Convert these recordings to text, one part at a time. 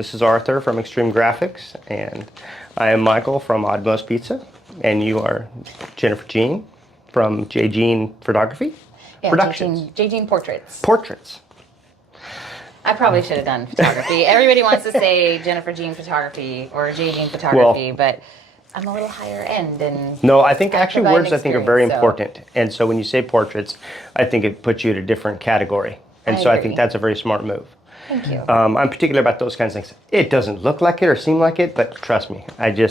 This is Arthur from Extreme Graphics, and I am Michael from Odd Most Pizza, and you are JJean from JJean Photography? Yeah, Productions. JJean Portraits. Portraits. I probably should have done photography. Everybody wants to say Jennifer Jean Photography or JJean Photography, but I'm a little higher end. And no, I think actually words are very so. important. And so when you say portraits, I think it puts you in a different category. And I think that's a very smart move. Thank you. I'm particular about those kinds of things. It doesn't look like it or seem like it, but trust me,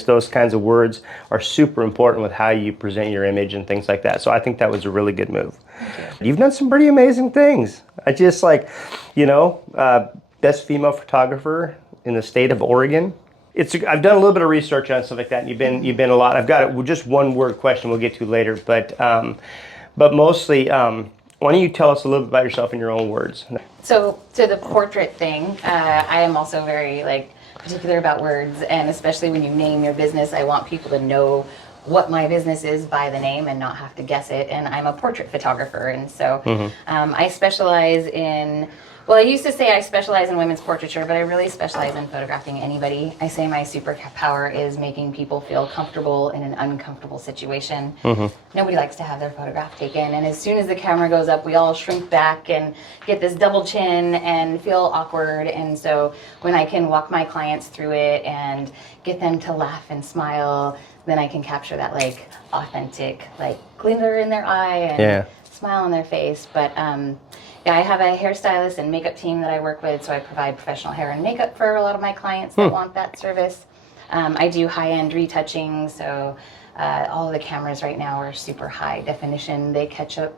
those kinds of words are super important with how you present your image and things like that. So I think that was a really good move. Thank you. You've done some pretty amazing things. Best female photographer in the state of Oregon. I've done a little bit of research on stuff like that, and you've been a lot. I've got just one word question we'll get to later, but mostly, why don't you tell us a little bit about yourself in your own words? So to the portrait thing, I am also very particular about words, and especially when you name your business, I want people to know what my business is by the name and not have to guess it. And I'm a portrait photographer, and so I specialize in. Well, I used to say I specialize in women's portraiture, but I really specialize in photographing anybody. I say my superpower is making people feel comfortable in an uncomfortable situation. Nobody likes to have their photograph taken, and as soon as the camera goes up, we all shrink back and get this double chin and feel awkward. And so when I can walk my clients through it and get them to laugh and smile, then I can capture that authentic glitter in their eye and smile on their face. But I have a hairstylist and makeup team that I work with, so I provide professional hair and makeup for a lot of my clients that want that service. I do high-end retouching, so all of the cameras right now are super high definition. They catch up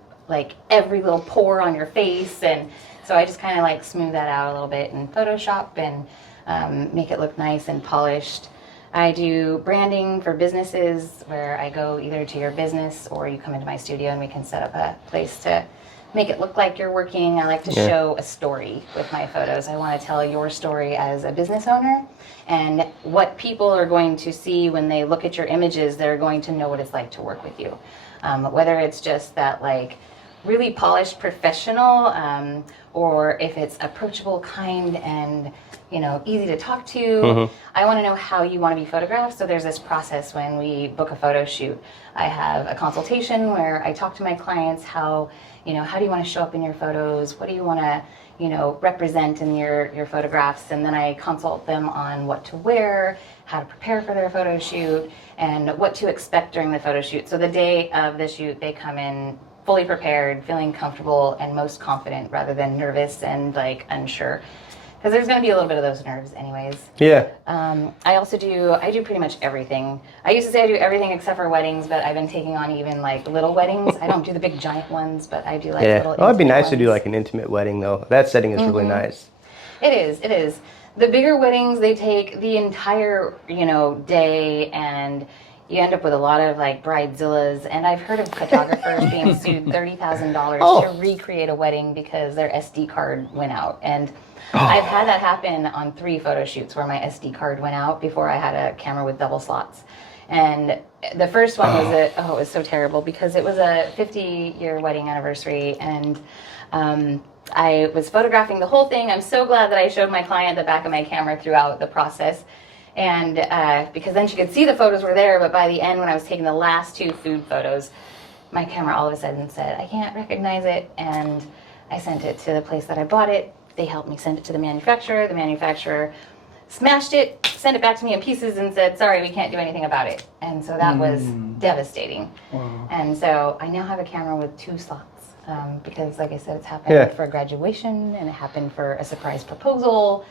every little pore on your face, and so I just kind of smooth that out a little bit in Photoshop and make it look nice and polished. I do branding for businesses where I go either to your business or you come into my studio and we can set up a place to make it look like you're working. I like to show a story with my photos. I want to tell your story as a business owner, and what people are going to see when they look at your images, they're going to know what it's like to work with you. Whether it's just that really polished professional, or if it's approachable, kind, and easy to talk to. I want to know how you want to be photographed. So there's this process when we book a photo shoot. I have a consultation where I talk to my clients how do you want to show up in your photos? What do you want to represent in your photographs? And then I consult them on what to wear, how to prepare for their photo shoot, and what to expect during the photo shoot. So the day of the shoot, they come in fully prepared, feeling comfortable and most confident rather than nervous and unsure. Because there's going to be a little bit of those nerves anyways. Yeah. I do pretty much everything. I used to say I do everything except for weddings, but I've been taking on even little weddings. I don't do the big giant ones, but I do little it'd be nice ones. to do an intimate wedding though. That setting is really nice. It is. The bigger weddings, they take the entire, day, and you end up with a lot of bridezillas, and I've heard of photographers being sued $30,000 to recreate a wedding because their SD card went out. And I've had that happen on 3 photo shoots where my SD card went out before I had a camera with double slots. And the first one was it was so terrible because it was a 50-year wedding anniversary, and I was photographing the whole thing. I'm so glad that I showed my client the back of my camera throughout the process. And because then she could see the photos were there, but by the end when I was taking the last 2 food photos, my camera all of a sudden said, I can't recognize it, and I sent it to the place that I bought it. They helped me send it to the manufacturer. The manufacturer smashed it, sent it back to me in pieces, and said, sorry, we can't do anything about it. And so that was devastating. Wow. And so I now have a camera with 2 slots because, like I said, it's happened for graduation, and it happened for a surprise proposal.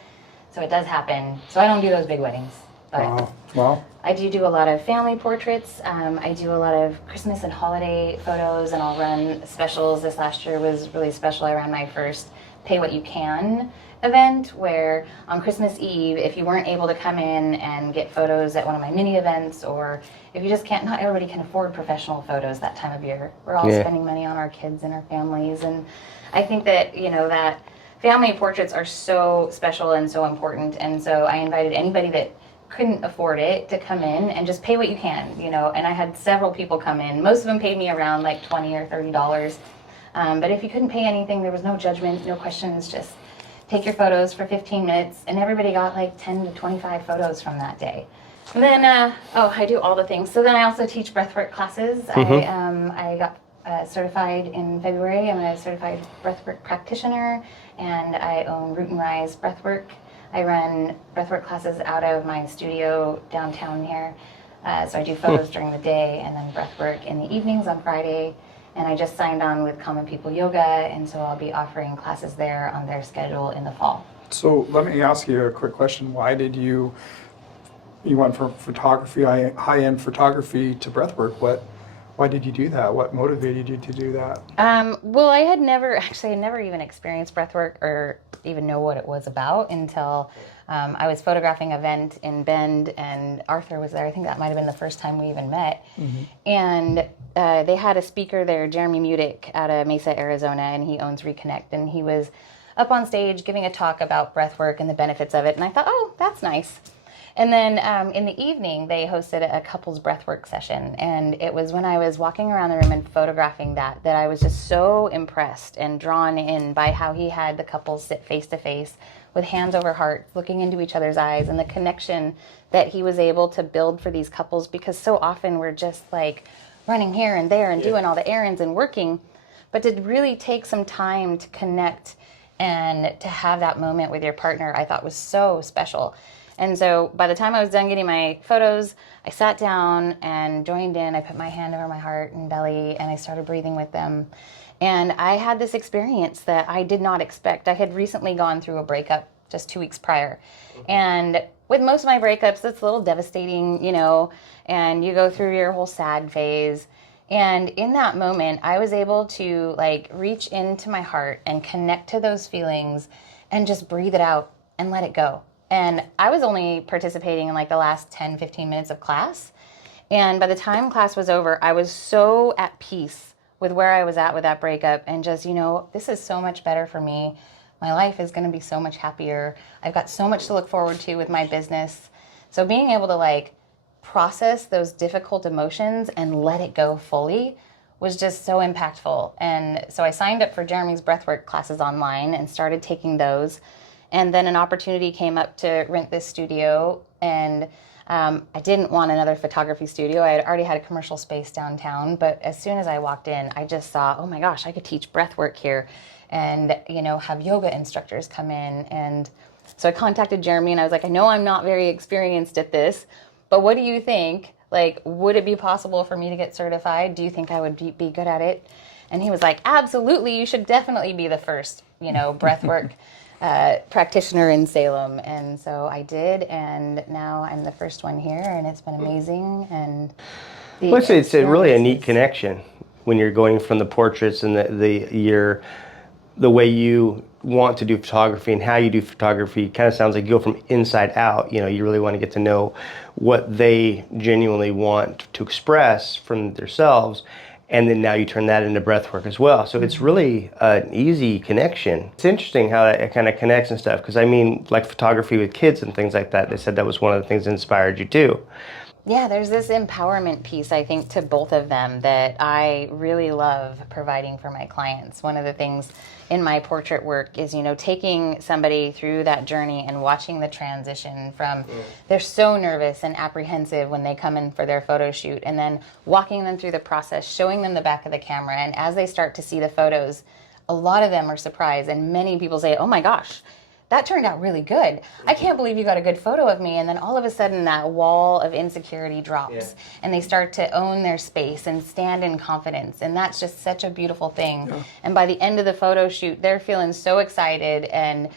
So it does happen. So I don't do those big weddings. But wow. I do a lot of family portraits. I do a lot of Christmas and holiday photos, and I'll run specials. This last year was really special. I ran my first Pay What You Can event where on Christmas Eve, if you weren't able to come in and get photos at one of my mini events, or if you just can't, not everybody can afford professional photos that time of year. We're all spending money on our kids and our families. And I think that, that family portraits are so special and so important. And so I invited anybody that couldn't afford it to come in and just pay what you can, and I had several people come in. Most of them paid me around $20 or $30. But if you couldn't pay anything, there was no judgment, no questions, just take your photos for 15 minutes, and everybody got like 10 to 25 photos from that day. And then, I do all the things. So then I also teach breathwork classes. I got certified in February. I'm a certified breathwork practitioner, and I own Root and Rise Breathwork. I run breathwork classes out of my studio downtown here. So I do photos during the day and then breathwork in the evenings on Friday. And I just signed on with Common People Yoga, and so I'll be offering classes there on their schedule in the fall. So let me ask you a quick question. Why did you went from photography, high-end photography, to breathwork? Why did you do that? What motivated you to do that? Well, I had never even experienced breathwork or even know what it was about until I was photographing an event in Bend, and Arthur was there. I think that might have been the first time we even met. Mm-hmm. And they had a speaker there, Jeremy Mudick, out of Mesa, Arizona, and he owns Reconnect. And he was up on stage giving a talk about breathwork and the benefits of it. And I thought, oh, that's nice. And then in the evening, they hosted a couples breathwork session. And it was when I was walking around the room and photographing that I was just so impressed and drawn in by how he had the couples sit face to face with hands over hearts, looking into each other's eyes, and the connection that he was able to build for these couples, because so often we're just like running here and there and doing all the errands and working. But to really take some time to connect and to have that moment with your partner, I thought was so special. And so by the time I was done getting my photos, I sat down and joined in. I put my hand over my heart and belly, and I started breathing with them. And I had this experience that I did not expect. I had recently gone through a breakup just 2 weeks prior. And with most of my breakups, it's a little devastating, and you go through your whole sad phase. And in that moment, I was able to reach into my heart and connect to those feelings and just breathe it out and let it go. And I was only participating in the last 10, 15 minutes of class. And by the time class was over, I was so at peace with where I was at with that breakup, and just, this is so much better for me. My life is going to be so much happier. I've got so much to look forward to with my business. So being able to process those difficult emotions and let it go fully was just so impactful. And so I signed up for Jeremy's breathwork classes online and started taking those. And then an opportunity came up to rent this studio, and I didn't want another photography studio. I had already had a commercial space downtown, but as soon as I walked in, I just saw, oh my gosh, I could teach breathwork here and, have yoga instructors come in. And so I contacted Jeremy, and I was like, I know I'm not very experienced at this, but what do you think? Would it be possible for me to get certified? Do you think I would be good at it? And he was like, absolutely, you should definitely be the first, breathwork practitioner in Salem. And so I did, and now I'm the first one here, and it's been amazing. And it's really a neat connection when you're going from the portraits and the way you want to do photography and how you do photography. Kind of sounds like you go from inside out. You really want to get to know what they genuinely want to express from themselves. And then now you turn that into breathwork as well. So it's really an easy connection. It's interesting how it kind of connects and stuff, because photography with kids and things like that, they said that was one of the things that inspired you too. Yeah, there's this empowerment piece, I think, to both of them that I really love providing for my clients. One of the things in my portrait work is, taking somebody through that journey and watching the transition from they're so nervous and apprehensive when they come in for their photo shoot, and then walking them through the process, showing them the back of the camera. And as they start to see the photos, a lot of them are surprised, and many people say, oh my gosh, that turned out really good. I can't believe you got a good photo of me. And then all of a sudden that wall of insecurity drops, and they start to own their space and stand in confidence. And that's just such a beautiful thing. Yeah. And by the end of the photo shoot, they're feeling so excited and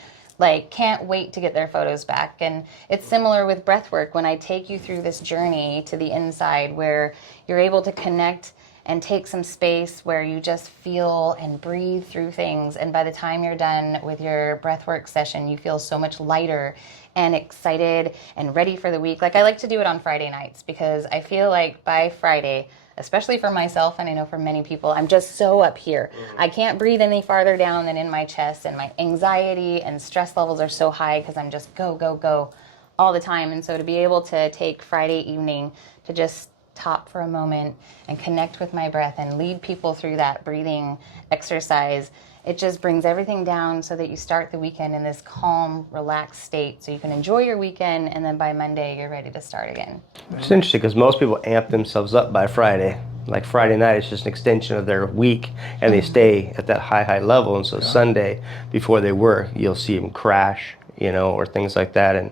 can't wait to get their photos back. And it's similar with breathwork. When I take you through this journey to the inside where you're able to connect and take some space where you just feel and breathe through things. And by the time you're done with your breathwork session, you feel so much lighter and excited and ready for the week. I like to do it on Friday nights, because I feel like by Friday, especially for myself, and I know for many people, I'm just so up here. I can't breathe any farther down than in my chest, and my anxiety and stress levels are so high because I'm just go, go, go all the time. And so to be able to take Friday evening to just top for a moment and connect with my breath and lead people through that breathing exercise, it just brings everything down so that you start the weekend in this calm, relaxed state so you can enjoy your weekend, and then by Monday you're ready to start again. It's interesting because most people amp themselves up by Friday. Like Friday night is just an extension of their week, and they stay at that high level. And so Sunday, before they work, you'll see them crash, or things like that. And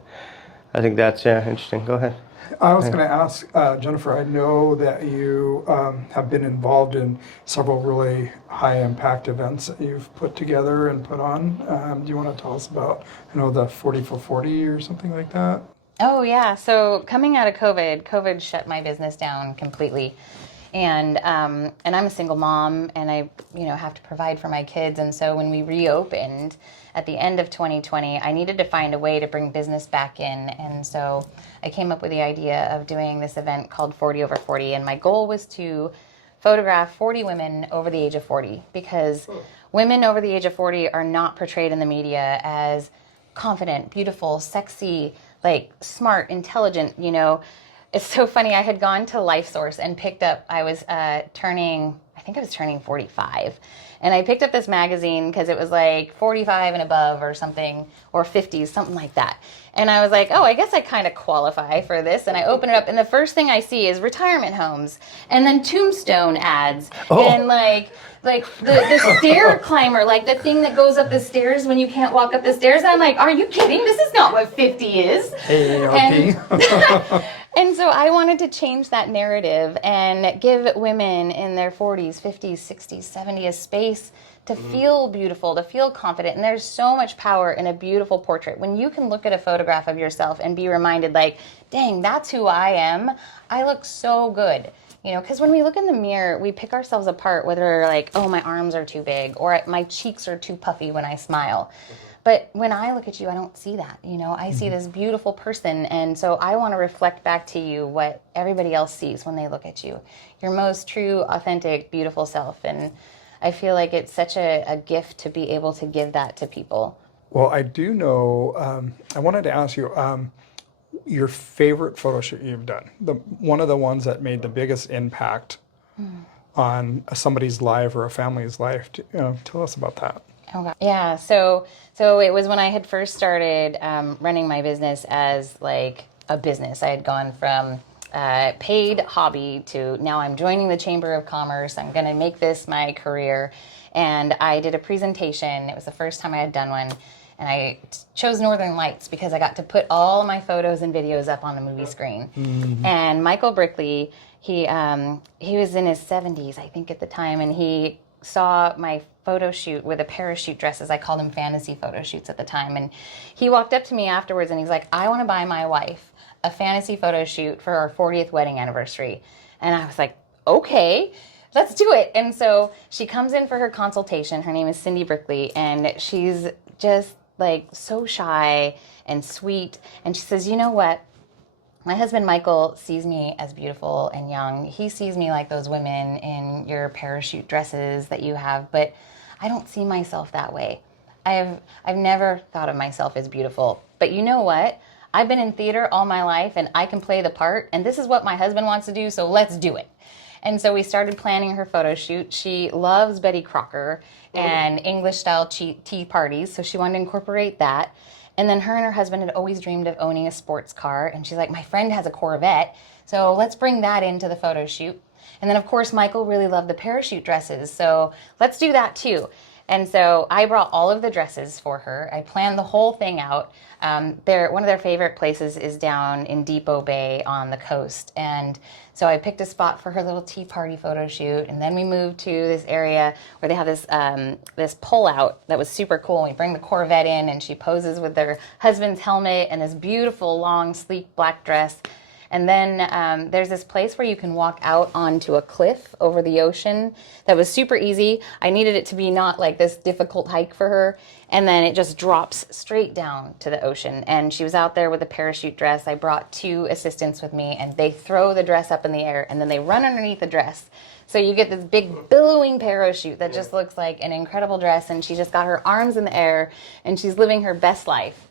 I think that's interesting. Go ahead. I was going to ask, Jennifer, I know that you have been involved in several really high impact events that you've put together and put on. Do you want to tell us about, the 40 for 40 or something like that? Oh yeah, so coming out of COVID shut my business down completely. And I'm a single mom, and I have to provide for my kids. And so when we reopened at the end of 2020, I needed to find a way to bring business back in. And so I came up with the idea of doing this event called 40 over 40. And my goal was to photograph 40 women over the age of 40, because women over the age of 40 are not portrayed in the media as confident, beautiful, sexy, like smart, intelligent. It's so funny. I had gone to LifeSource and picked up, I was turning 45. And I picked up this magazine because it was like 45 and above or something, or 50s, something like that. And I was like, oh, I guess I kind of qualify for this. And I open it up, and the first thing I see is retirement homes, and then tombstone ads, and like the stair climber, like the thing that goes up the stairs when you can't walk up the stairs. And I'm like, are you kidding? This is not what 50 is. And so I wanted to change that narrative and give women in their 40s, 50s, 60s, 70s a space to feel beautiful, to feel confident. And there's so much power in a beautiful portrait. When you can look at a photograph of yourself and be reminded, like, dang, that's who I am. I look so good. Because when we look in the mirror, we pick ourselves apart, whether we're like, oh, my arms are too big, or my cheeks are too puffy when I smile. But when I look at you, I don't see that. I see this beautiful person. And so I want to reflect back to you what everybody else sees when they look at you. Your most true, authentic, beautiful self. And I feel like it's such a gift to be able to give that to people. Well, I do know, I wanted to ask you, your favorite photo shoot you've done, one of the ones that made the biggest impact on somebody's life or a family's life. Tell us about that. Oh, God. Yeah. So it was when I had first started running my business as like a business. I had gone from paid hobby to now I'm joining the Chamber of Commerce. I'm going to make this my career. And I did a presentation. It was the first time I had done one. And I chose Northern Lights because I got to put all my photos and videos up on the movie screen. Mm-hmm. And Michael Brickley, he was in his 70s, I think, at the time, and he saw my photo shoot with a parachute dresses. I called them fantasy photo shoots at the time. And he walked up to me afterwards and he's like, I want to buy my wife a fantasy photo shoot for our 40th wedding anniversary. And I was like, okay, let's do it. And so she comes in for her consultation. Her name is Cindy Brickley, and she's just like so shy and sweet. And she says, you know what? My husband, Michael, sees me as beautiful and young. He sees me like those women in your parachute dresses that you have, but I don't see myself that way. I've never thought of myself as beautiful. But you know what? I've been in theater all my life, and I can play the part, and this is what my husband wants to do, so let's do it. And so we started planning her photo shoot. She loves Betty Crocker and English-style tea parties, so she wanted to incorporate that. And then her and her husband had always dreamed of owning a sports car. And she's like, my friend has a Corvette, so let's bring that into the photo shoot. And then, of course, Michael really loved the parachute dresses, so let's do that too. And so I brought all of the dresses for her. I planned the whole thing out. One of their favorite places is down in Depot Bay on the coast. And so I picked a spot for her little tea party photo shoot. And then we moved to this area where they have this pull-out that was super cool. We bring the Corvette in, and she poses with her husband's helmet and this beautiful, long, sleek black dress. And then there's this place where you can walk out onto a cliff over the ocean that was super easy. I needed it to be not like this difficult hike for her. And then it just drops straight down to the ocean. And she was out there with a parachute dress. I brought 2 assistants with me, and they throw the dress up in the air, and then they run underneath the dress. So you get this big billowing parachute that just looks like an incredible dress. And she just got her arms in the air, and she's living her best life.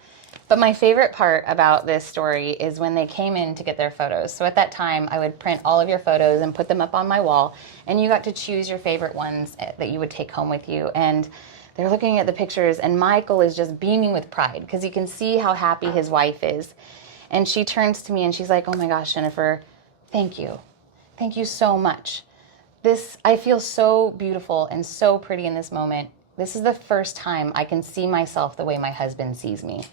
But my favorite part about this story is when they came in to get their photos. So at that time, I would print all of your photos and put them up on my wall, and you got to choose your favorite ones that you would take home with you. And they're looking at the pictures, and Michael is just beaming with pride because you can see how happy his wife is. And she turns to me and she's like, "Oh my gosh, Jennifer, thank you. Thank you so much. I feel so beautiful and so pretty in this moment. This is the first time I can see myself the way my husband sees me."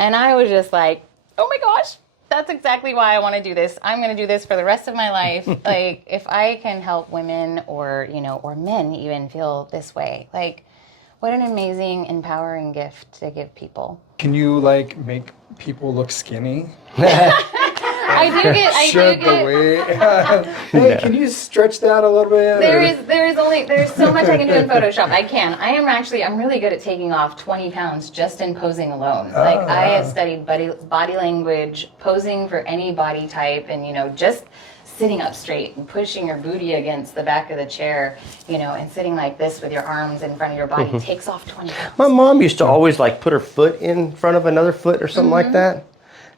And I was just like, "Oh my gosh, that's exactly why I want to do this. I'm going to do this for the rest of my life." Like, if I can help women or men even feel this way, like, what an amazing, empowering gift to give people. Can you like make people look skinny? I do get. Hey, can you stretch that a little bit? There's so much I can do in Photoshop. I'm really good at taking off 20 pounds just in posing alone. Like, I have studied body language, posing for any body type, and just sitting up straight and pushing your booty against the back of the chair, and sitting like this with your arms in front of your body takes off 20 pounds. My mom used to always like put her foot in front of another foot or something like that.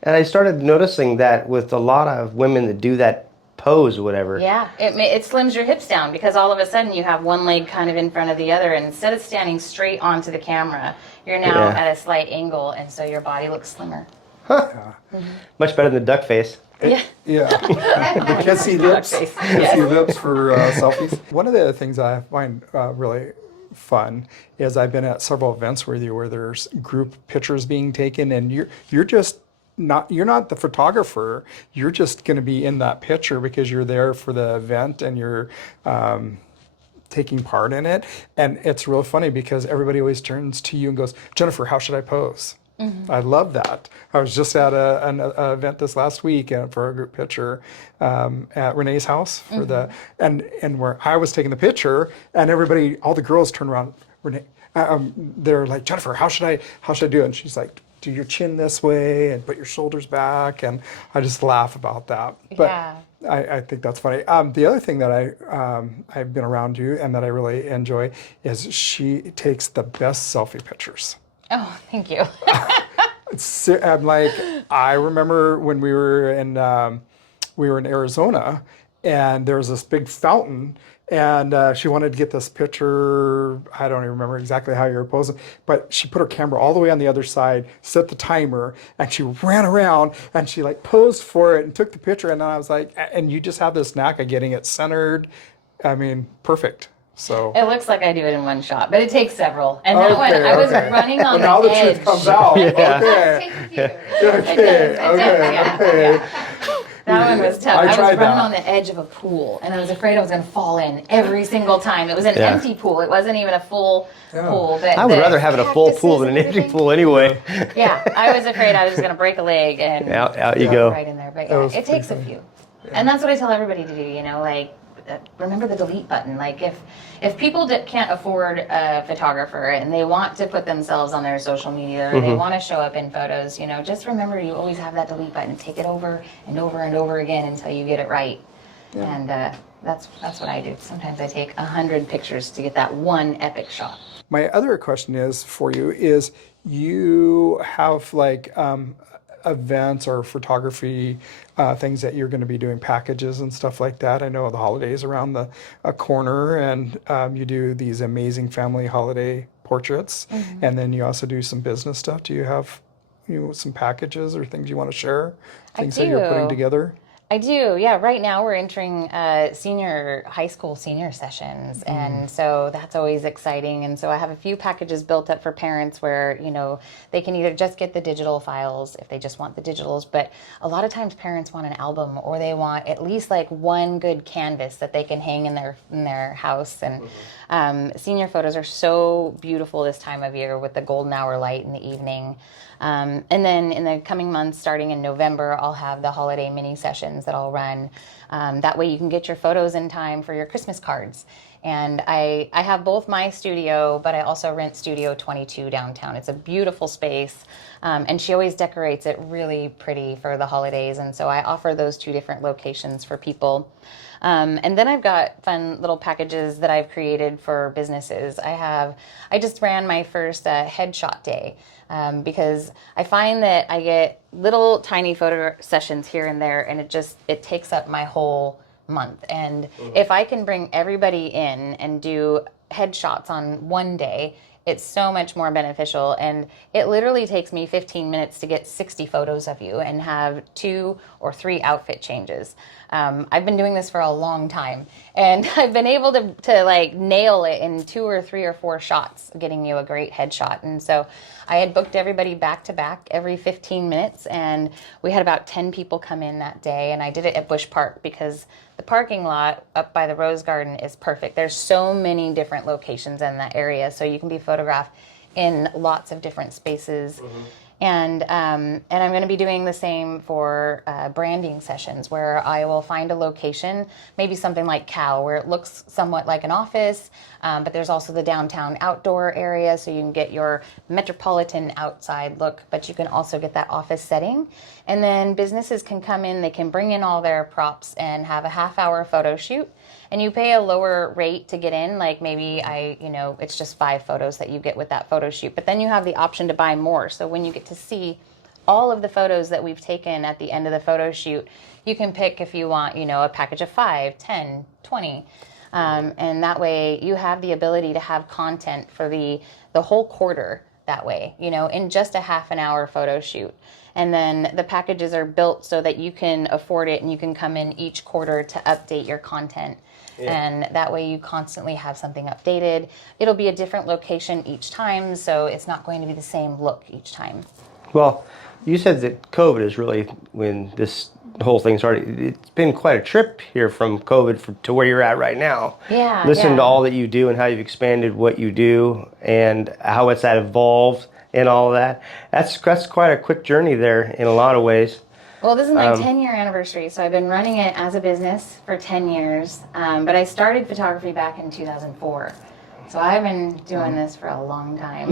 And I started noticing that with a lot of women that do that pose or whatever. Yeah, it slims your hips down because all of a sudden you have one leg kind of in front of the other, and instead of standing straight onto the camera, you're now at a slight angle, and so your body looks slimmer. Huh. Much better than duck face. Yeah. The kissy lips. Kissy lips for selfies. One of the things I find really fun is I've been at several events with you where there's group pictures being taken, and you're not the photographer. You're just going to be in that picture because you're there for the event and you're taking part in it. And it's real funny because everybody always turns to you and goes, "Jennifer, how should I pose?" I love that. I was just at an event this last week for a group picture at Renee's house for and where I was taking the picture, and all the girls turned around. Renee, they're like, "Jennifer, how should I do it?" And she's like, "Do your chin this way and put your shoulders back," and I just laugh about that. But I think that's funny. The other thing that I've been around you and that I really enjoy is she takes the best selfie pictures. Oh, thank you. I'm like, I remember when we were in Arizona, and there was this big fountain, and she wanted to get this picture. I don't even remember exactly how you were posing, but she put her camera all the way on the other side, set the timer, and she ran around and she like posed for it and took the picture. And then I was like, and you just have this knack of getting it centered. I mean, perfect. So it looks like I do it in one shot, but it takes several. And that one, I was running on the edge. Now the truth comes out. Okay. That one was tough. I was running on the edge of a pool, and I was afraid I was going to fall in every single time. It was an empty pool. It wasn't even a full pool. But I would rather have it a full pool than an empty pool anyway. Yeah, I was afraid I was just going to break a leg and out you go. Right in there. But yeah, it takes a few. And that's what I tell everybody to do, like, remember the delete button. Like, if people can't afford a photographer and they want to put themselves on their social media or they want to show up in photos, just remember you always have that delete button. Take it over and over and over again until you get it right. And that's what I do. Sometimes I take 100 pictures to get that one epic shot. My other question is you have like events or photography things that you're going to be doing, packages and stuff like that. I know the holidays around the corner, and you do these amazing family holiday portraits, and then you also do some business stuff. Do you have some packages or things you want to share? Things that you're putting together? I do, yeah. Right now we're entering high school senior sessions, and so that's always exciting. And so I have a few packages built up for parents where, they can either just get the digital files if they just want the digitals, but a lot of times parents want an album, or they want at least like one good canvas that they can hang in their house. And senior photos are so beautiful this time of year with the golden hour light in the evening. And then in the coming months, starting in November, I'll have the holiday mini sessions that I'll run. That way you can get your photos in time for your Christmas cards. And I have both my studio, but I also rent Studio 22 downtown. It's a beautiful space, and she always decorates it really pretty for the holidays. And so I offer those two different locations for people. And then I've got fun little packages that I've created for businesses. I just ran my first headshot day because I find that I get little tiny photo sessions here and there, and it takes up my whole month. And if I can bring everybody in and do headshots on one day, it's so much more beneficial. And it literally takes me 15 minutes to get 60 photos of you and have 2 or 3 outfit changes. I've been doing this for a long time, and I've been able to like nail it in 2 or 3 or 4 shots, getting you a great headshot. And so I had booked everybody back to back every 15 minutes, and we had about 10 people come in that day. And I did it at Bush Park because the parking lot up by the Rose Garden is perfect. There's so many different locations in that area, so you can be photographed in lots of different spaces. And I'm going to be doing the same for branding sessions, where I will find a location, maybe something like Cow, where it looks somewhat like an office, but there's also the downtown outdoor area, so you can get your metropolitan outside look, but you can also get that office setting. And then businesses can come in, they can bring in all their props and have a half-hour photo shoot. And you pay a lower rate to get in, like maybe it's just 5 photos that you get with that photo shoot. But then you have the option to buy more. So when you get to see all of the photos that we've taken at the end of the photo shoot, you can pick if you want, a package of 5, 10, 20. And that way you have the ability to have content for the whole quarter that way, in just a half an hour photo shoot. And then the packages are built so that you can afford it and you can come in each quarter to update your content. Yeah. And that way you constantly have something updated. It'll be a different location each time, so it's not going to be the same look each time. Well, you said that COVID is really when this whole thing started. It's been quite a trip here from COVID to where you're at right now. Yeah. Listen to all that you do and how you've expanded what you do and how it's evolved and all of that. That's quite a quick journey there in a lot of ways. Well, this is my 10-year anniversary, so I've been running it as a business for 10 years, but I started photography back in 2004. So I've been doing this for a long time.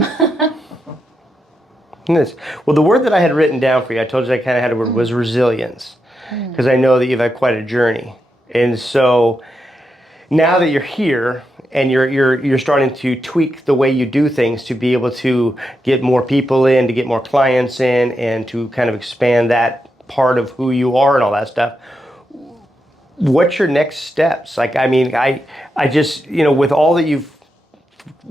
Yes. Well, the word that I had written down for you, I told you I kind of had a word, was resilience, because I know that you've had quite a journey. And so now that you're here and you're starting to tweak the way you do things to be able to get more people in, to get more clients in, and to kind of expand that part of who you are and all that stuff, what's your next steps? Like, I mean, I just, with all that you've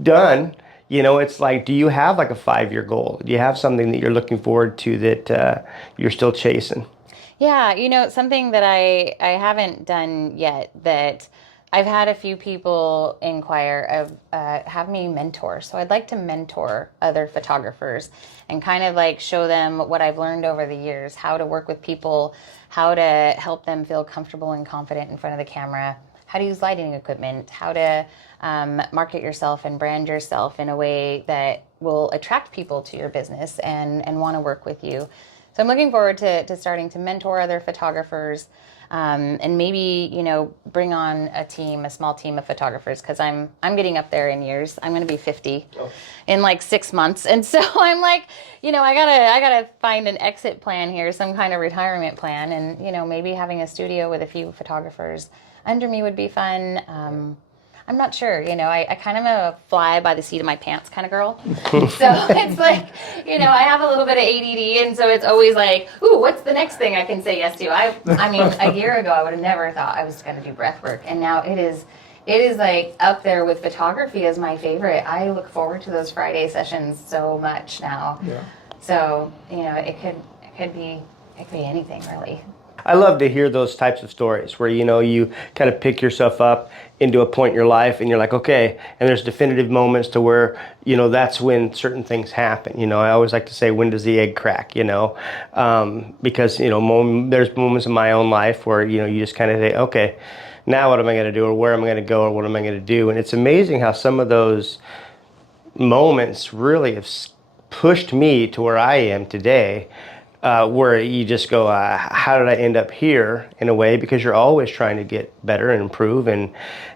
done, it's like, do you have like a 5-year goal? Do you have something that you're looking forward to that you're still chasing? Yeah, something that I haven't done yet that I've had a few people inquire of have me mentor. So I'd like to mentor other photographers and kind of like show them what I've learned over the years, how to work with people, how to help them feel comfortable and confident in front of the camera, how to use lighting equipment, how to market yourself and brand yourself in a way that will attract people to your business and want to work with you. So I'm looking forward to starting to mentor other photographers, and maybe, bring on a small team of photographers, because I'm getting up there in years. I'm going to be 50 in like 6 months. And so I'm like, I gotta find an exit plan here, some kind of retirement plan. And, maybe having a studio with a few photographers under me would be fun. I'm not sure, I kind of am a fly by the seat of my pants kind of girl. So it's like, I have a little bit of ADD, and so it's always like, ooh, what's the next thing I can say yes to? I mean, a year ago, I would have never thought I was going to do breathwork, and now it is like up there with photography as my favorite. I look forward to those Friday sessions so much now. Yeah. So, it could be anything really. I love to hear those types of stories where, you kind of pick yourself up into a point in your life and you're like, okay, and there's definitive moments to where, that's when certain things happen. I always like to say, when does the egg crack, because, there's moments in my own life where, you just kind of say, okay, now what am I going to do, or where am I going to go, or what am I going to do? And it's amazing how some of those moments really have pushed me to where I am today. where you just go, how did I end up here, in a way, because you're always trying to get better and improve, and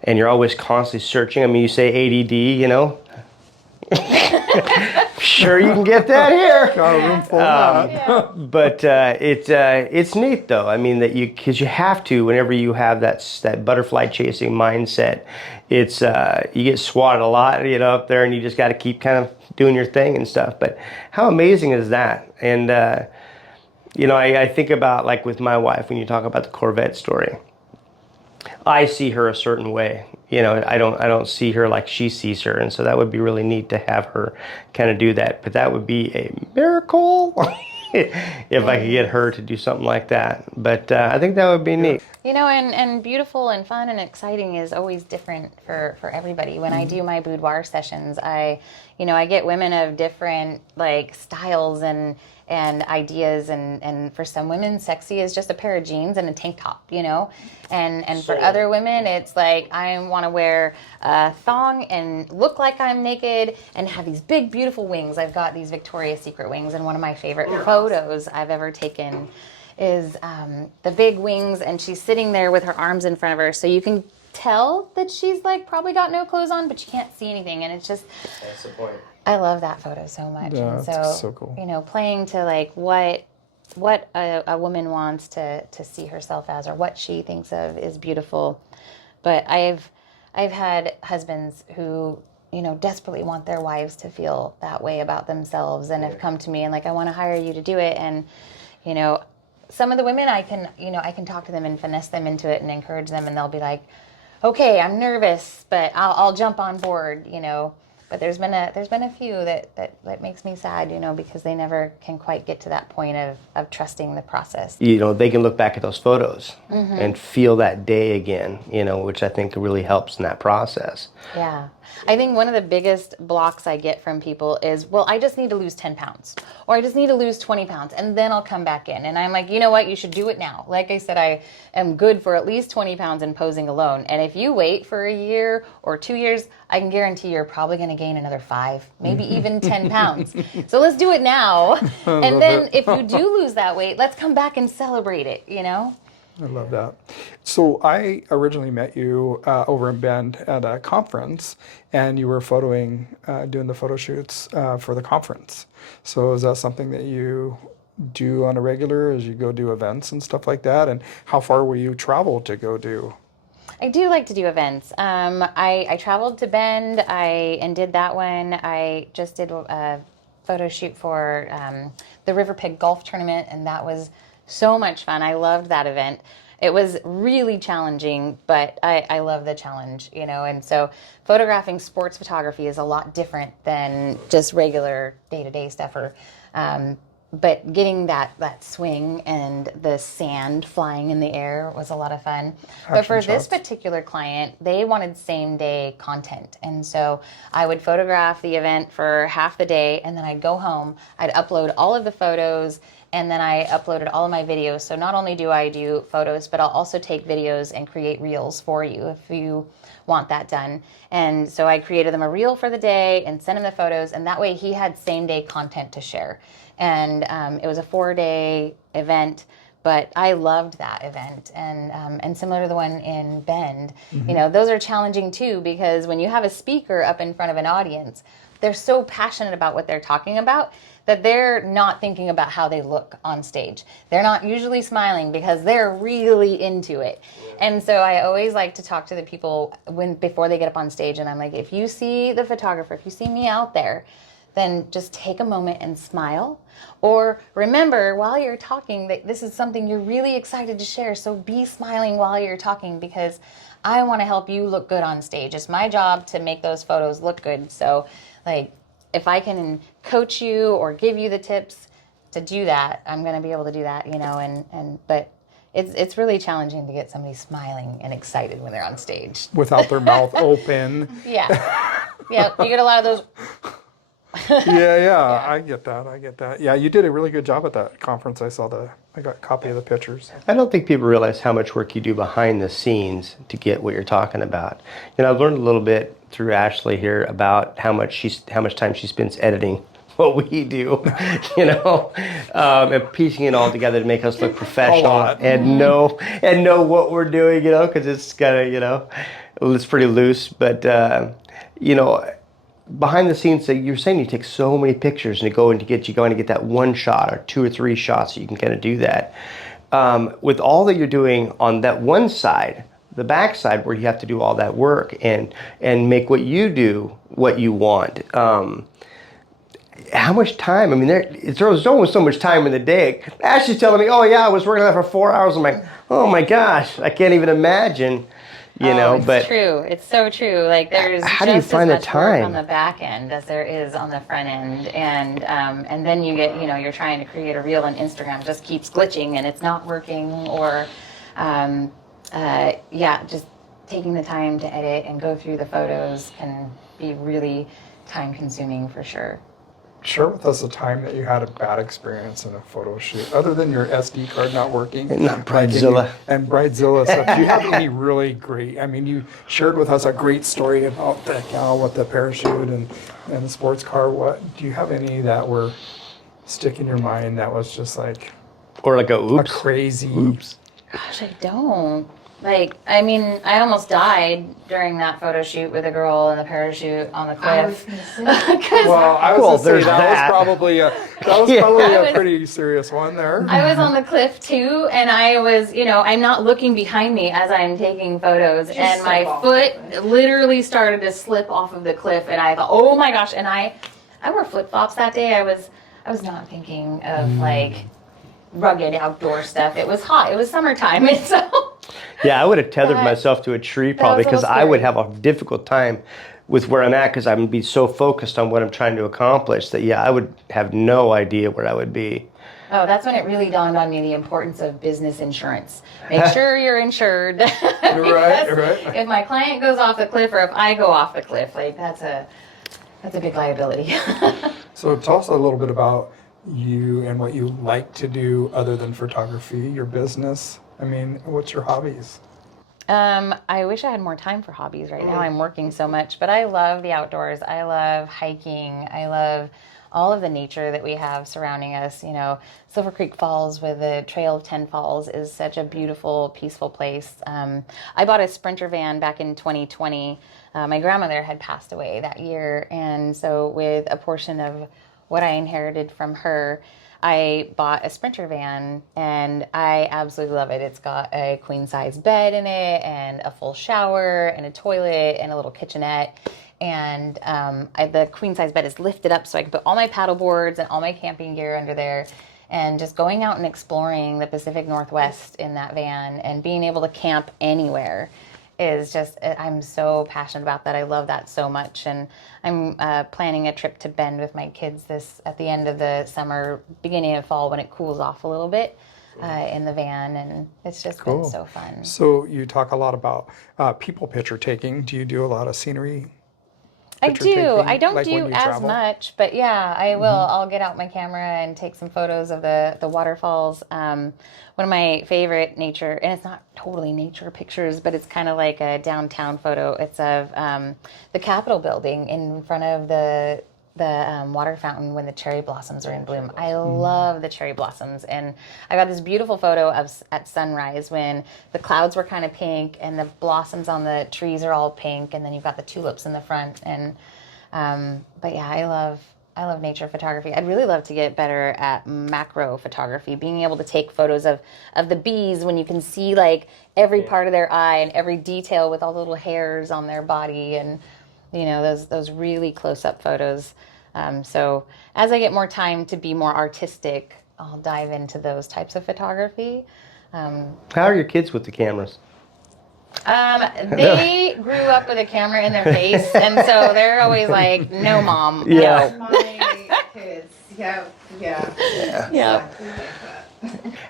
you're always constantly searching. I mean, you say ADD, you know. Sure, you can get that here. Got a room full of that. But it's neat though. I mean, because you have to, whenever you have that butterfly chasing mindset, it's you get swatted a lot, you know, up there, and you just got to keep kind of doing your thing and stuff. But how amazing is that? And you know, I think about, like, with my wife, when you talk about the Corvette story, I see her a certain way. You know, I don't see her like she sees her, and so that would be really neat to have her kind of do that. But that would be a miracle if I could get her to do something like that. But I think that would be neat. You know, and beautiful and fun and exciting is always different for everybody. When I do my boudoir sessions, I get women of different, like, styles and ideas, and for some women, sexy is just a pair of jeans and a tank top, you know, and for other women, it's like, I want to wear a thong and look like I'm naked and have these big, beautiful wings. I've got these Victoria's Secret wings, and one of my favorite photos I've ever taken is the big wings, and she's sitting there with her arms in front of her, so you can tell that she's, like, probably got no clothes on, but you can't see anything, and it's just, That's the point. I love that photo so much. Yeah, and that's so cool. You know, playing to, like, what a woman wants to see herself as, or what she thinks of, is beautiful. But I've had husbands who, you know, desperately want their wives to feel that way about themselves, and have come to me and, like, I want to hire you to do it. And, you know, some of the women, I can talk to them and finesse them into it and encourage them, and they'll be like, okay, I'm nervous, but I'll jump on board, you know. But there's been a few that makes me sad, you know, because they never can quite get to that point of trusting the process. You know, they can look back at those photos and feel that day again, you know, which I think really helps in that process. Yeah. I think one of the biggest blocks I get from people is, well, I just need to lose 10 pounds, or I just need to lose 20 pounds, and then I'll come back in. And I'm like, you know what? You should do it now. Like I said, I am good for at least 20 pounds in posing alone. And if you wait for a year or 2 years, I can guarantee you're probably going to gain another 5, maybe even 10 pounds. So let's do it now. And then if you do lose that weight, let's come back and celebrate it, you know? I love that. So I originally met you over in Bend at a conference, and you were doing the photo shoots for the conference. So is that something that you do on a regular as you go do events and stuff like that? And how far will you travel to go do? I do like to do events. I traveled to Bend and did that one. I just did a photo shoot for the River Pig Golf Tournament, and that was so much fun. I loved that event. It was really challenging, but I love the challenge, you know. And so photographing sports photography is a lot different than just regular day-to-day stuff. But getting that swing and the sand flying in the air was a lot of fun. But for this particular client, they wanted same-day content. And so I would photograph the event for half the day, and then I'd go home, I'd upload all of the photos, and then I uploaded all of my videos. So not only do I do photos, but I'll also take videos and create reels for you if you want that done. And so I created them a reel for the day and sent him the photos, and that way he had same-day content to share. And it was a 4-day event, but I loved that event. And similar to the one in Bend, you know, those are challenging too, because when you have a speaker up in front of an audience, they're so passionate about what they're talking about that they're not thinking about how they look on stage. They're not usually smiling because they're really into it. And so I always like to talk to the people before they get up on stage, and I'm like, if you see the photographer, if you see me out there, then just take a moment and smile. Or remember while you're talking that this is something you're really excited to share, so be smiling while you're talking, because I want to help you look good on stage. It's my job to make those photos look good. So, like, if I can coach you or give you the tips to do that, I'm going to be able to do that, you know. But it's really challenging to get somebody smiling and excited when they're on stage Without their mouth open. Yeah, you get a lot of those. Yeah, I get that. Yeah, you did a really good job at that conference. I got a copy of the pictures. I don't think people realize how much work you do behind the scenes to get what you're talking about. You know, I've learned a little bit through Ashley here about how much time she spends editing what we do, you know, and piecing it all together to make us look professional and know what we're doing, you know, because it's kind of, you know, it's pretty loose. But, you know, behind the scenes, like you're saying, you take so many pictures and you go and get that one shot or 2 or 3 shots so you can kind of do that. With all that you're doing on that one side, the back side where you have to do all that work and make what you do what you want. How much time? I mean, there's almost so much time in the day. Ashley's telling me, oh yeah, I was working on that for 4 hours. I'm like, oh my gosh, I can't even imagine. You know, it's but true. It's so true. Like there's how do you just find as the much work time on the back end as there is on the front end, and then you get, you know, you're trying to create a reel, and Instagram just keeps glitching and it's not working, or just taking the time to edit and go through the photos can be really time consuming for sure. Share with us a time that you had a bad experience in a photo shoot, other than your SD card not working. And not Bridezilla. And Bridezilla stuff. Do you have any really great, I mean, you shared with us a great story about the gal with the parachute and the sports car. What, do you have any that were stick in your mind that was just like or like a crazy? Oops. Gosh, I don't. Like, I mean, I almost died during that photo shoot with a girl in the parachute on the cliff. Well, I was Well, gonna say there's that that. was probably a pretty serious one there. I was on the cliff too, and I was, you know, I'm not looking behind me as I'm taking photos, and my foot literally started to slip off of the cliff, and I thought, oh my gosh, and I wore flip-flops that day. I was not thinking of like rugged outdoor stuff. It was hot. It was summertime, and so. Yeah, I would have tethered myself to a tree probably because I would have a difficult time with where I'm at because I would be so focused on what I'm trying to accomplish that, yeah, I would have no idea where I would be. Oh, that's when it really dawned on me the importance of business insurance. Make sure you're insured. Right. If my client goes off the cliff or if I go off the cliff, like that's a big liability. So tell us a little bit about you and what you like to do other than photography, your business. I mean, what's your hobbies? I wish I had more time for hobbies right now. I'm working so much, but I love the outdoors. I love hiking. I love all of the nature that we have surrounding us. You know, Silver Creek Falls with the Trail of 10 Falls is such a beautiful, peaceful place. I bought a Sprinter van back in 2020. My grandmother had passed away that year, and so with a portion of what I inherited from her, I bought a Sprinter van, and I absolutely love it. It's got a queen-size bed in it, and a full shower, and a toilet, and a little kitchenette. And the queen-size bed is lifted up so I can put all my paddle boards and all my camping gear under there. And just going out and exploring the Pacific Northwest in that van and being able to camp anywhere is just, I'm so passionate about that. I love that so much. And I'm planning a trip to Bend with my kids at the end of the summer, beginning of fall when it cools off a little bit in the van. And it's just been so fun. So you talk a lot about people picture taking. Do you do a lot of scenery? I do. I don't like do when you as travel? much, but yeah, I will. I'll get out my camera and take some photos of the waterfalls. One of my favorite nature, and it's not totally nature pictures, but it's kind of like a downtown photo. It's of the Capitol building in front of the water fountain when the cherry blossoms are in bloom. I love the cherry blossoms, and I got this beautiful photo at sunrise when the clouds were kind of pink and the blossoms on the trees are all pink, and then you've got the tulips in the front. And but yeah, I love nature photography. I'd really love to get better at macro photography, being able to take photos of the bees when you can see like every part of their eye and every detail with all the little hairs on their body, and you know, those really close-up photos. So as I get more time to be more artistic, I'll dive into those types of photography. How are your kids with the cameras? They grew up with a camera in their face, and so they're always like, "No, mom, Yeah. no." My kids, yeah.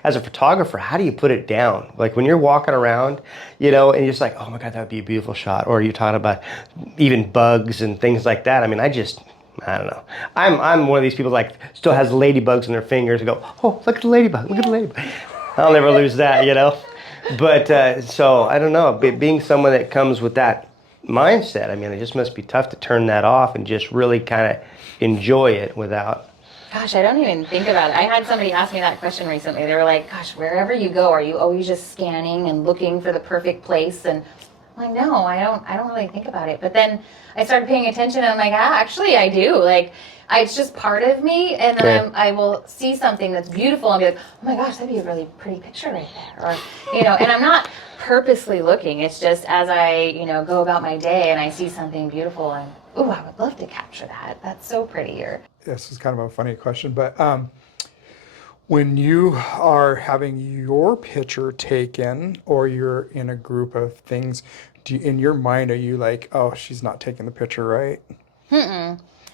As a photographer, how do you put it down? Like when you're walking around, you know, and you're just like, oh my God, that would be a beautiful shot. Or you're talking about even bugs and things like that. I mean, I don't know. I'm one of these people like still has ladybugs in their fingers and go, oh, look at the ladybug, look at the ladybug. I'll never lose that, you know. But so I don't know, being someone that comes with that mindset, I mean, it just must be tough to turn that off and just really kind of enjoy it without Gosh, I don't even think about it. I had somebody ask me that question recently. They were like, gosh, wherever you go, are you always just scanning and looking for the perfect place? And I'm like, no, I don't really think about it. But then I started paying attention and I'm like, actually I do. Like, it's just part of me. And then I will see something that's beautiful and be like, oh my gosh, that'd be a really pretty picture right there. Or, and I'm not purposely looking. It's just as I, go about my day and I see something beautiful and, oh, I would love to capture that. That's so pretty. Or, This is kind of a funny question, but when you are having your picture taken or you're in a group of things, in your mind, are you like, oh, she's not taking the picture right?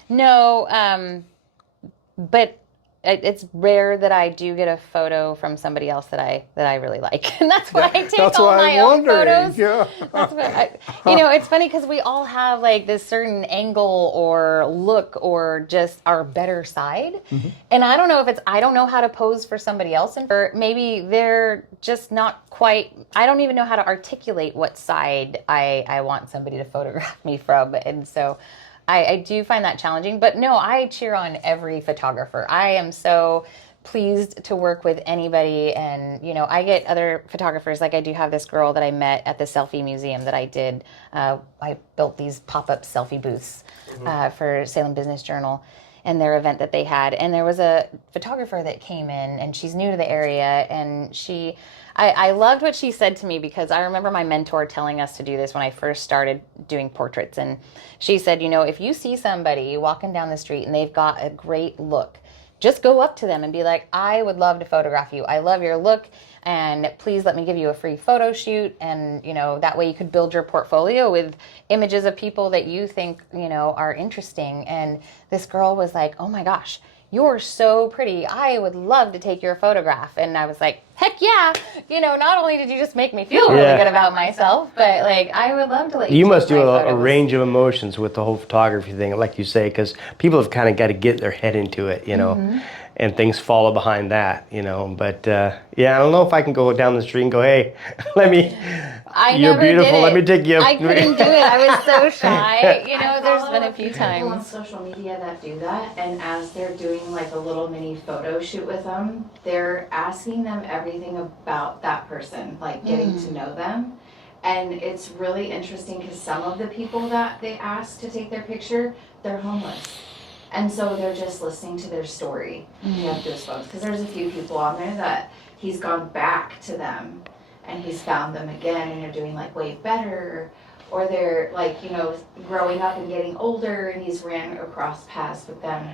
no, but it's rare that I do get a photo from somebody else that I really like, and that's why I take That's all why my I'm own wondering. photos. Yeah. That's what it's funny because we all have like this certain angle or look or just our better side, and I don't know if I don't know how to pose for somebody else, or maybe they're just not quite. I don't even know how to articulate what side I want somebody to photograph me from, and so. I do find that challenging, but no, I cheer on every photographer. I am so pleased to work with anybody, and I get other photographers. Like I do have this girl that I met at the selfie museum that I did. I built these pop-up selfie booths for Salem Business Journal and their event that they had. And there was a photographer that came in, and she's new to the area, and I loved what she said to me because I remember my mentor telling us to do this when I first started doing portraits. And she said, if you see somebody walking down the street and they've got a great look, just go up to them and be like, I would love to photograph you. I love your look. And please let me give you a free photo shoot. And, that way you could build your portfolio with images of people that you think, are interesting. And this girl was like, oh my gosh, you're so pretty. I would love to take your photograph. And I was like, heck yeah. Not only did you just make me feel really good about myself, but like, I would love to let you You take must do my a photos. range of emotions with the whole photography thing, like you say, because people have kind of got to get their head into it, and things follow behind that, But yeah, I don't know if I can go down the street and go, hey, you're never beautiful. did it. Let me take you. I couldn't do it. I was so shy. There's follow been a few people on times. social media that do that, and as they're doing like a little mini photo shoot with them, they're asking them everything about that person, like getting to know them. And it's really interesting because some of the people that they ask to take their picture, they're homeless. And so they're just listening to their story. You have goosebumps because there's a few people on there that he's gone back to them and he's found them again, and they're doing like way better, or they're like, growing up and getting older, and he's ran across paths with them.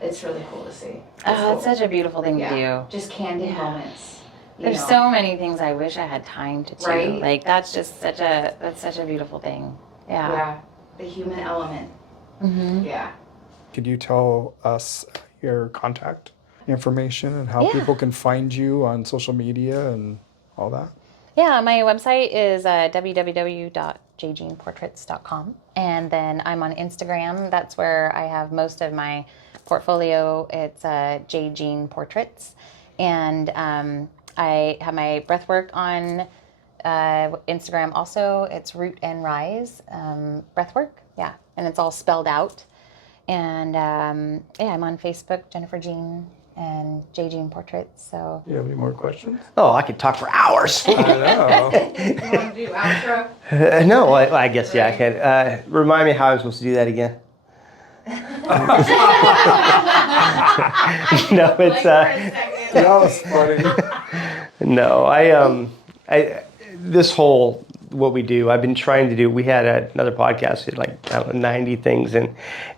It's really cool to see. It's such a beautiful thing to do. Just candid moments. There's so many things I wish I had time to do. Right? Like that's such a beautiful thing. Yeah. Yeah, the human element. Yeah. Could you tell us your contact information and how people can find you on social media and all that? Yeah, my website is www.jjeanportraits.com, and then I'm on Instagram. That's where I have most of my portfolio. It's JJean Portraits, and I have my breathwork on Instagram also. It's Root and Rise breathwork, yeah, and it's all spelled out. And I'm on Facebook, Jennifer Jean and JJean Portraits. So. Do you have any more questions? Oh, I could talk for hours. I know. You want to do outro? No, I guess, yeah, I can. Remind me how I'm supposed to do that again. No, it's That was funny. no, this whole what we do, I've been trying to do. We had another podcast, did like 90 things, and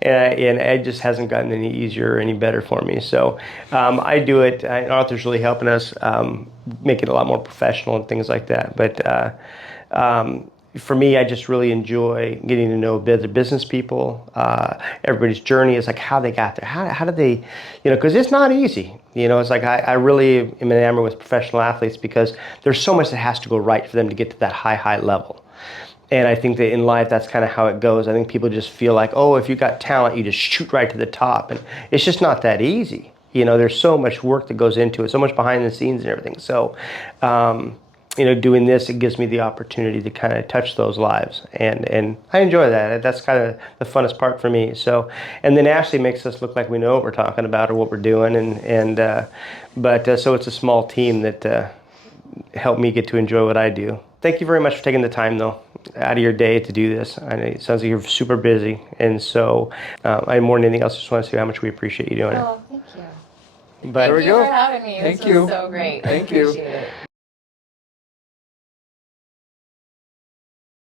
it just hasn't gotten any easier or any better for me. So I do it. Arthur's really helping us make it a lot more professional and things like that. But for me, I just really enjoy getting to know the business people. Everybody's journey is like how they got there. How did they, because it's not easy. It's like I really am enamored with professional athletes because there's so much that has to go right for them to get to that high level. And I think that in life, that's kind of how it goes. I think people just feel like, oh, if you got talent, you just shoot right to the top. And it's just not that easy. There's so much work that goes into it, so much behind the scenes and everything. So doing this, it gives me the opportunity to kind of touch those lives, and I enjoy that. That's kind of the funnest part for me. So, and then Ashley makes us look like we know what we're talking about or what we're doing, but so it's a small team that help me get to enjoy what I do. Thank you very much for taking the time, though, out of your day to do this. I know it sounds like you're super busy, and so I more than anything else just want to say how much we appreciate you doing it. Oh, thank you. But There we Thank you go. for having me. Thank This you. was so great. Thank I you. appreciate it.